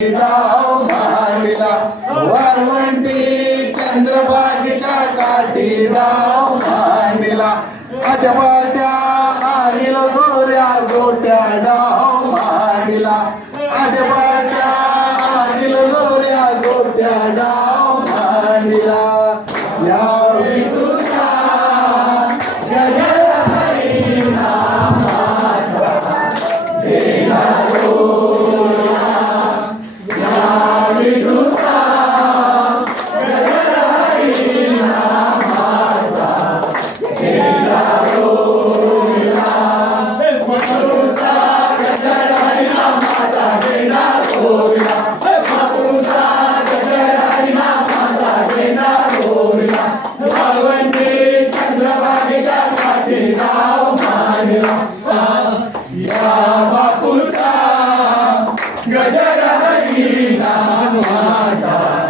गाव मांडला वाळवंटी चंद्रभागेच्या काठी गाव मांडला अजबाच्या आणि गोऱ्या गोट्या गाव मांडला अजबाच्या आणि गोऱ्या गोट्या गाव मांडला या विठूचा गजर हरी नामाचा झेला गजर हरी नामाचा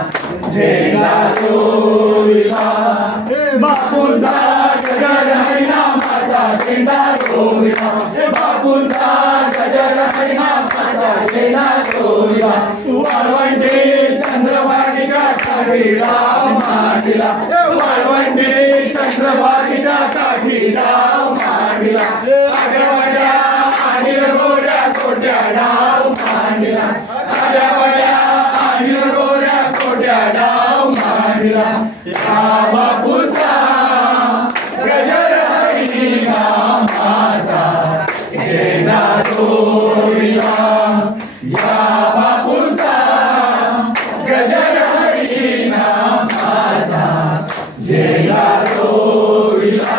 झेंडा रोविला बापूंचा गजर हरी नामाचा झेंडा रोविला बापूंचा गजर हरी नामाचा झेंडा रोविला वाळवंटी चंद्रभागेच्या काठी गाव मांडला वाळवंटी चंद्रभागेच्या काठी गाव मांडला आगवाड्या आणि गोड्या गोट्या गाव मांडला आगवाड्या आणि गोड्या गोट्या गाव मांडला या बापूचा गजर हरी नामाचा झेंडा रोविला या बापूचा गजर हरी नामाचा झेंडा रोविला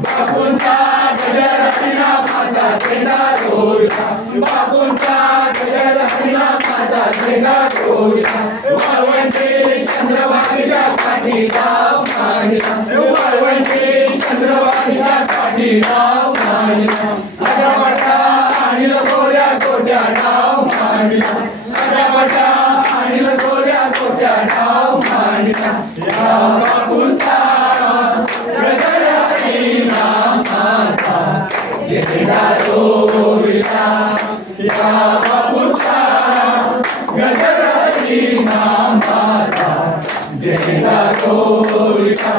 बापूंचा गजर हरी नामाचा झेंडा रोविला बापूंचा गजर हरी नामाचा झेंडा रोविला वाळवंटी चंद्रभागेच्या काठी गाव मांडला वाळवंटी चंद्रभागेच्या काठी गाव मांडला अजबाच्या आणि गोऱ्या गोट्या गाव मांडला अजबाच्या आणि गोऱ्या गोट्या गाव मांडला या बापूंचा गजर हरी नामाचा झेंडा रोविला या बापूंचा गजर हरी नामाचा झेंडा रोविला.